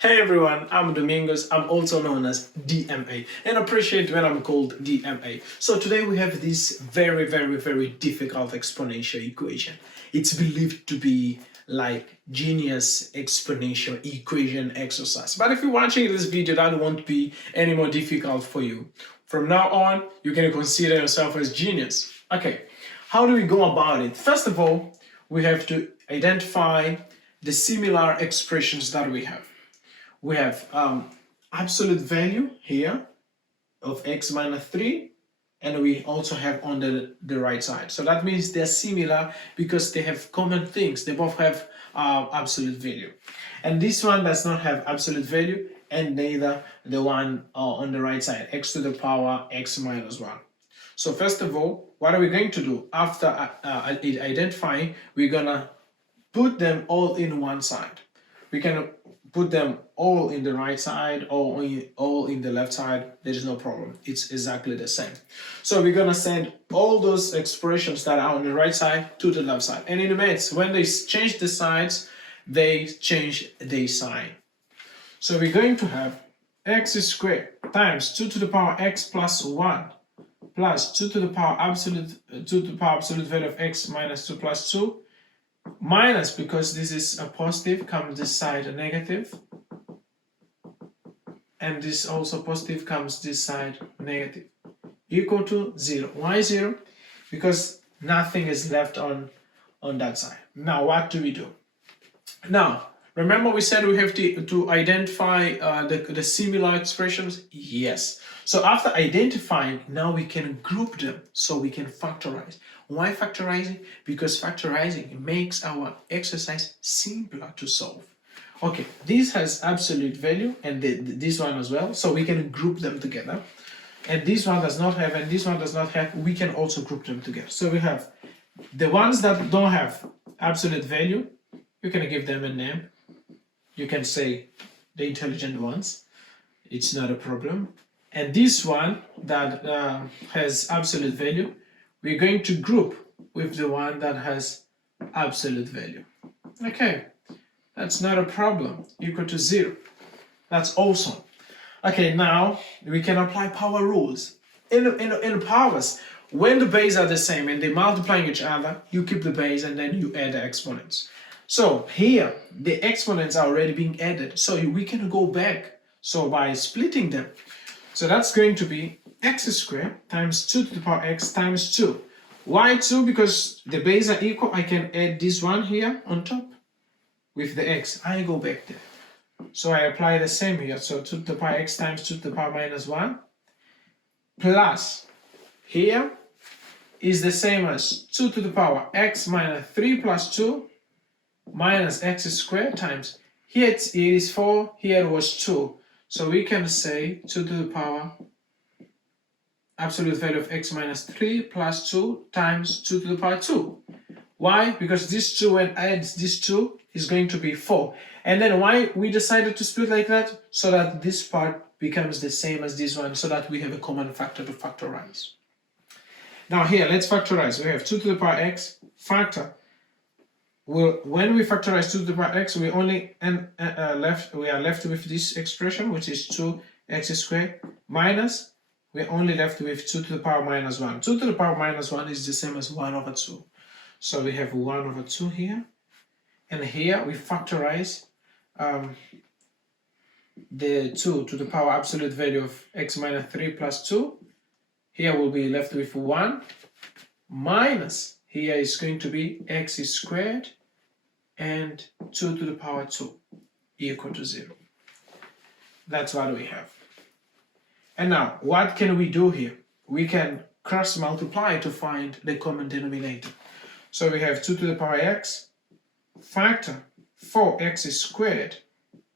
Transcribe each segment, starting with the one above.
Hey everyone, I'm Domingos. I'm also known as DMA and appreciate when I'm called DMA. So today we have this very difficult exponential equation. It's believed to be like genius exponential equation exercise. But if you're watching this video, that won't be any more difficult for you. From now on, you can consider yourself as genius. Okay, how do we go about it? First of all, we have to identify the similar expressions that we have. We have absolute value here of x minus 3, and we also have on the right side. So that means they're similar because they have common things. They both have absolute value. And this one does not have absolute value, and neither the one on the right side, x to the power x minus 1. So first of all, what are we going to do? After identifying, we're gonna put them all in one side. We can put them all in the right side or all in the left side. There is no problem. It's exactly the same. So we're gonna send all those expressions that are on the right side to the left side. And in a minute, when they change the sides, they change the sign. So we're going to have x squared times 2 to the power x plus 1 plus 2 to the power absolute value of x minus 2 plus 2 minus, because this is a positive, comes this side a negative, and this also positive comes this side negative, equal to 0. Why 0? Because nothing is left on that side. Now what do we do? Now remember we said we have to identify the similar expressions? Yes. So after identifying, now we can group them so we can factorize. Why factorizing? Because factorizing makes our exercise simpler to solve. Okay, this has absolute value and this one as well, so we can group them together. And this one does not have, and this one does not have, we can also group them together. So we have the ones that don't have absolute value, you can give them a name. You can say the intelligent ones, it's not a problem. And this one that has absolute value, we're going to group with the one that has absolute value. Okay, that's not a problem, equal to 0. That's awesome. Okay, now we can apply power rules. In powers, when the bases are the same and they multiply each other, you keep the base and then you add the exponents. So here, the exponents are already being added, so we can go back. So by splitting them, so that's going to be x squared times 2 to the power x times 2. Why 2? Because the bases are equal. I can add this one here on top with the x. I go back there. So I apply the same here. So 2 to the power x times 2 to the power minus 1 plus here is the same as 2 to the power x minus 3 plus 2 minus x squared times, here it is 4, here it was 2. So we can say 2 to the power absolute value of x minus 3 plus 2 times 2 to the power 2. Why? Because this 2 when adds this 2 is going to be 4. And then why we decided to split like that? So that this part becomes the same as this one, so that we have a common factor to factorize. Now here, let's factorize. We have 2 to the power x factor. Well, when we factorize 2 to the power x, we only are left with this expression, which is 2x squared minus, we're only left with 2 to the power minus 1. 2 to the power minus 1 is the same as 1 over 2. So we have 1 over 2 here. And here we factorize the 2 to the power absolute value of x minus 3 plus 2. Here we'll be left with 1 minus, here is going to be x squared and 2 to the power 2 equal to 0. That's what we have. And now, what can we do here? We can cross multiply to find the common denominator. So we have 2 to the power x factor 4x squared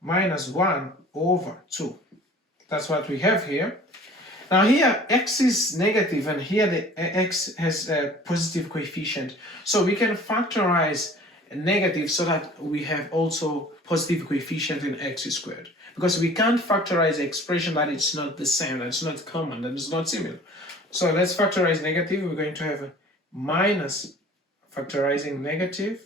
minus 1 over 2. That's what we have here. Now here x is negative and here the x has a positive coefficient. So we can factorize negative so that we have also positive coefficient in x squared. Because we can't factorize the expression that it's not the same, that it's not common, that it's not similar. So let's factorize negative. We're going to have a minus factorizing negative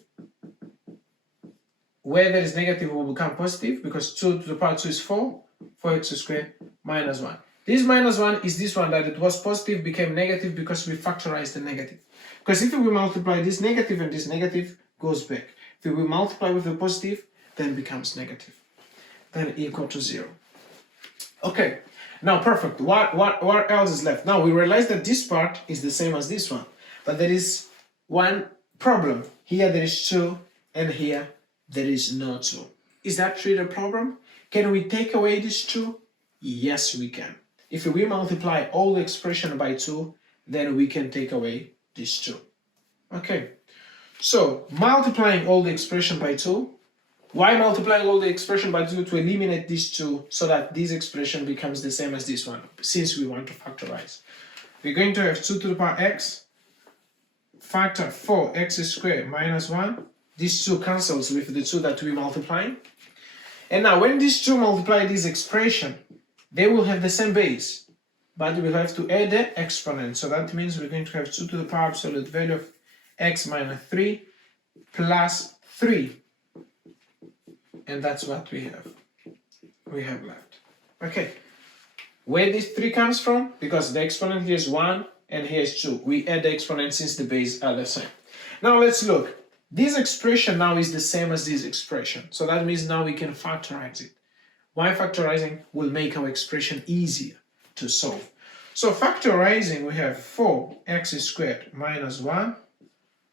where there is negative will become positive because 2 to the power 2 is 4, 4x squared minus 1. This minus 1 is this one that it was positive became negative because we factorized the negative. Because if we multiply this negative and this negative goes back. If we multiply with the positive, then becomes negative. Then equal to 0. Okay, now perfect. What else is left? Now we realize that this part is the same as this one. But there is one problem. Here there is 2 and here there is no 2. Is that really a problem? Can we take away this 2? Yes, we can. If we multiply all the expression by 2, then we can take away this 2. Okay, so multiplying all the expression by 2. Why multiplying all the expression by 2? To eliminate these 2 so that this expression becomes the same as this one, since we want to factorize. We're going to have 2 to the power x, factor 4x squared minus 1. These 2 cancels with the 2 that we multiply. And now when these 2 multiply this expression, they will have the same base, but we'll have to add the exponent. So that means we're going to have 2 to the power absolute value of x minus 3 plus 3. And that's what we have left. Okay, where this 3 comes from? Because the exponent here is 1 and here is 2. We add the exponent since the base are the same. Now let's look. This expression now is the same as this expression. So that means now we can factorize it. Why factorizing will make our expression easier to solve. So factorizing, we have 4x squared minus 1.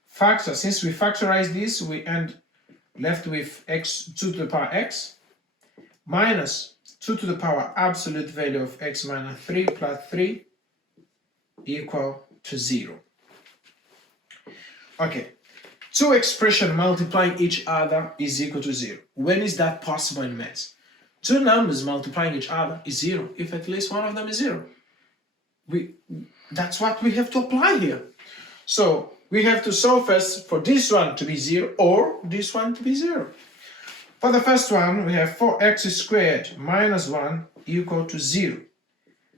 Factor, since we factorize this, we end left with x 2 to the power x minus 2 to the power absolute value of x minus 3 plus 3 equal to 0. Okay, 2 expressions multiplying each other is equal to 0. When is that possible in maths? 2 numbers multiplying each other is 0 if at least one of them is 0. That's what we have to apply here. So we have to solve first for this one to be 0 or this one to be 0. For the first one, we have 4x squared minus 1 equal to 0.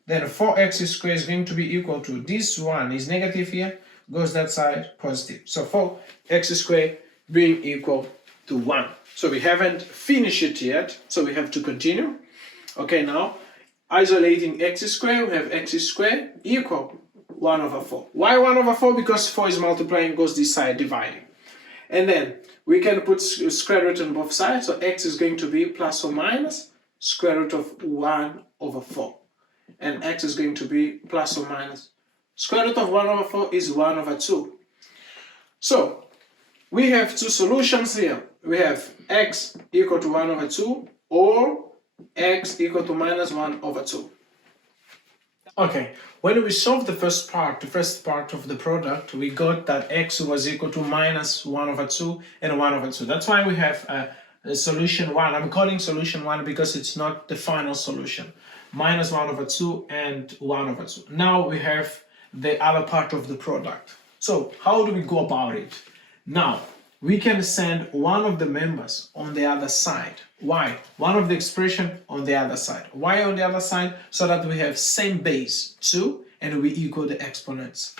Then 4x squared is going to be equal to this one is negative here, goes that side, positive. So 4x squared being equal to 1. So we haven't finished it yet, so we have to continue. Okay, now isolating x squared, we have x squared equal 1 over 4. Why 1 over 4? Because 4 is multiplying, goes this side, dividing. And then we can put square root on both sides, so x is going to be plus or minus square root of 1 over 4. And x is going to be plus or minus square root of 1 over 4 is 1 over 2. So we have 2 solutions here. We have x equal to 1 over 2 or x equal to minus 1 over 2. Okay, when we solved the first part of the product, we got that x was equal to minus 1 over 2 and 1 over 2. That's why we have a solution 1. I'm calling solution 1 because it's not the final solution. Minus 1 over 2 and 1 over 2. Now we have the other part of the product. So how do we go about it? Now, we can send one of the members on the other side. Why? One of the expression on the other side. Why on the other side? So that we have same base, 2, and we equal the exponents.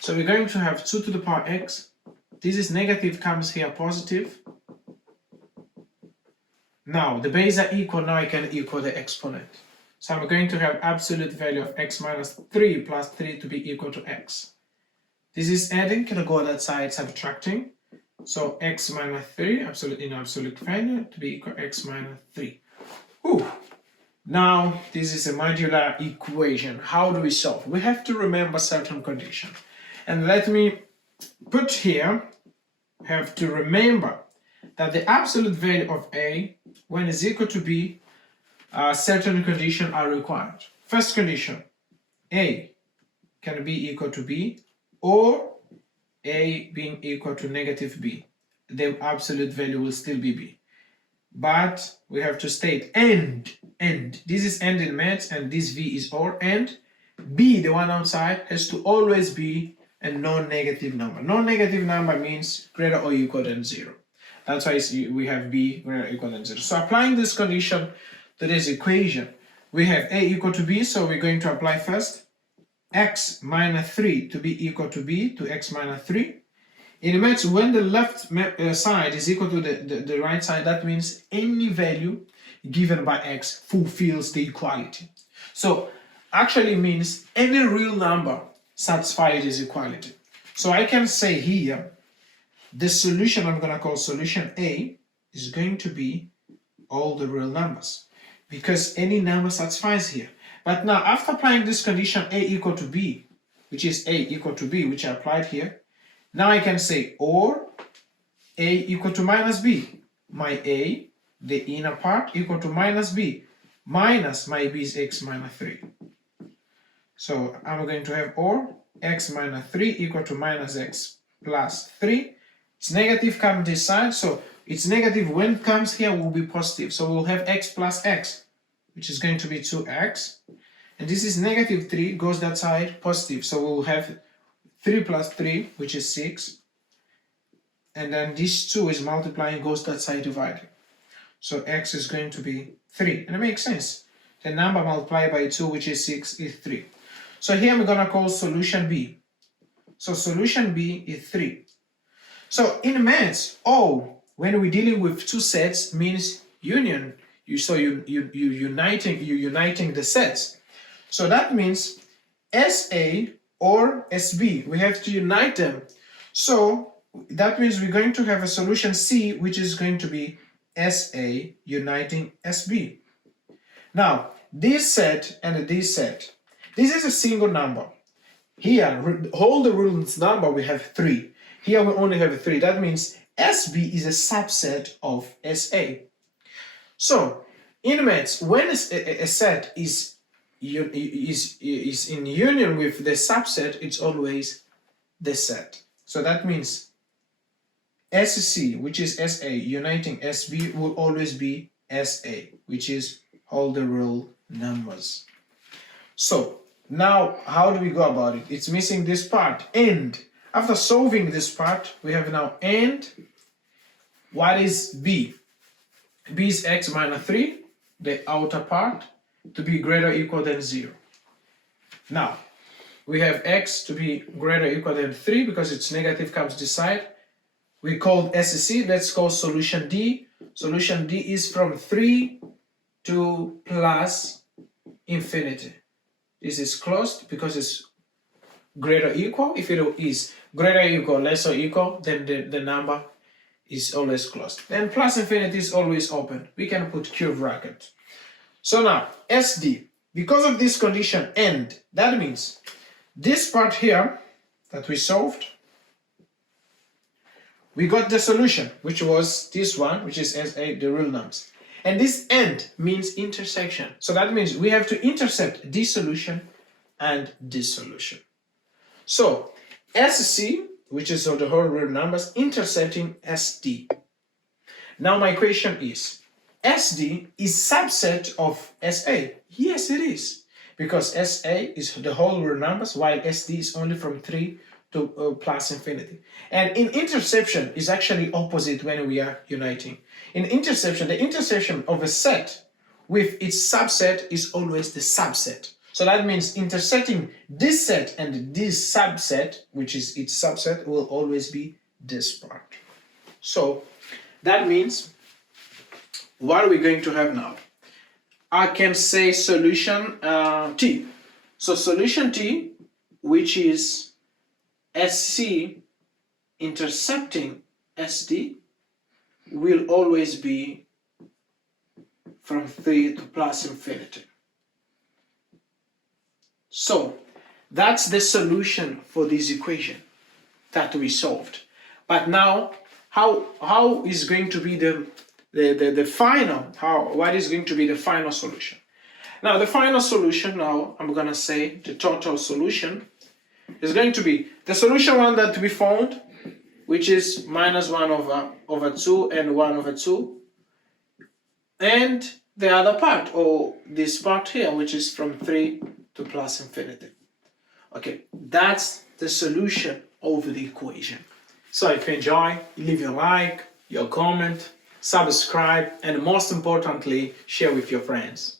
So we're going to have 2 to the power x. This is negative, comes here positive. Now, the base are equal, now I can equal the exponent. So I'm going to have absolute value of x minus 3 plus 3 to be equal to x. This is adding, can go that side, subtracting. So x minus 3, absolute value, to be equal to x minus 3. Ooh. Now, this is a modular equation. How do we solve? We have to remember certain conditions. And let me put here, have to remember that the absolute value of a, when is equal to b, certain conditions are required. First condition, a can be equal to b, or a being equal to negative b. The absolute value will still be b. But we have to state and. This is and in maths, and this v is or, and b, the one outside, has to always be a non-negative number. Non-negative number means greater or equal than 0. That's why we have b greater or equal than 0. So applying this condition to this equation, we have a equal to b, so we're going to apply first x minus 3 to be equal to b, to x minus 3, In maths, when the left side is equal to the right side, that means any value given by x fulfills the equality. So actually means any real number satisfies this equality. So I can say here, the solution I'm going to call solution A is going to be all the real numbers, because any number satisfies here. But now, after applying this condition A equal to B, which is A equal to B, which I applied here, now I can say or A equal to minus B. My A, the inner part, equal to minus B, minus my B is x minus 3. So I'm going to have or x minus 3 equal to minus x plus 3. It's negative come this side, so it's negative when it comes here will be positive. So we'll have x plus x, which is going to be 2x. And this is negative 3, goes that side, positive. So we'll have 3 plus 3, which is 6. And then this 2 is multiplying, goes that side, dividing. So x is going to be 3. And it makes sense. The number multiplied by 2, which is 6, is 3. So here I'm going to call solution B. So solution B is 3. So in maths, when we're dealing with two sets means union. You're uniting the sets. So that means SA or SB, we have to unite them. So that means we're going to have a solution C, which is going to be SA uniting SB. Now, this set and this set, this is a single number. Here, all the rules number, we have 3. Here we only have 3. That means SB is a subset of SA. So, in maths, when a set is in union with the subset, it's always the set. So that means SC, which is SA, uniting SB, will always be SA, which is all the real numbers. So now, how do we go about it? It's missing this part, and after solving this part, we have now and. What is B? B is x minus 3, the outer part, to be greater or equal than 0. Now, we have x to be greater or equal than 3 because it's negative comes this side. We called SC, let's call solution D. Solution D is from 3 to plus infinity. This is closed because it's greater or equal. If it is greater or equal, less or equal, then the number is always closed. Then plus infinity is always open. We can put curved bracket. So now, SD, because of this condition and, that means this part here that we solved, we got the solution, which was this one, which is SA, the real numbers. And this and means intersection. So that means we have to intercept this solution and this solution. So SC, which is the whole real numbers, intercepting SD. Now my question is, SD is subset of SA? Yes, it is. Because SA is the whole real numbers, while SD is only from 3 to plus infinity. And in interception is actually opposite when we are uniting. In interception, the intersection of a set with its subset is always the subset. So that means intersecting this set and this subset, which is its subset, will always be this part. So that means, what are we going to have now? I can say solution T. So solution T, which is SC intercepting SD, will always be from 3 to plus infinity. So that's the solution for this equation that we solved. But now, how is going to be the final? What is going to be the final solution? Now the final solution, now I'm gonna say the total solution is going to be the solution one that we found, which is minus 1 over 2 and 1 over 2, and the other part, or this part here, which is from 3 to plus infinity. Okay, that's the solution of the equation. So if you enjoy, leave your like, your comment, subscribe, and most importantly, share with your friends.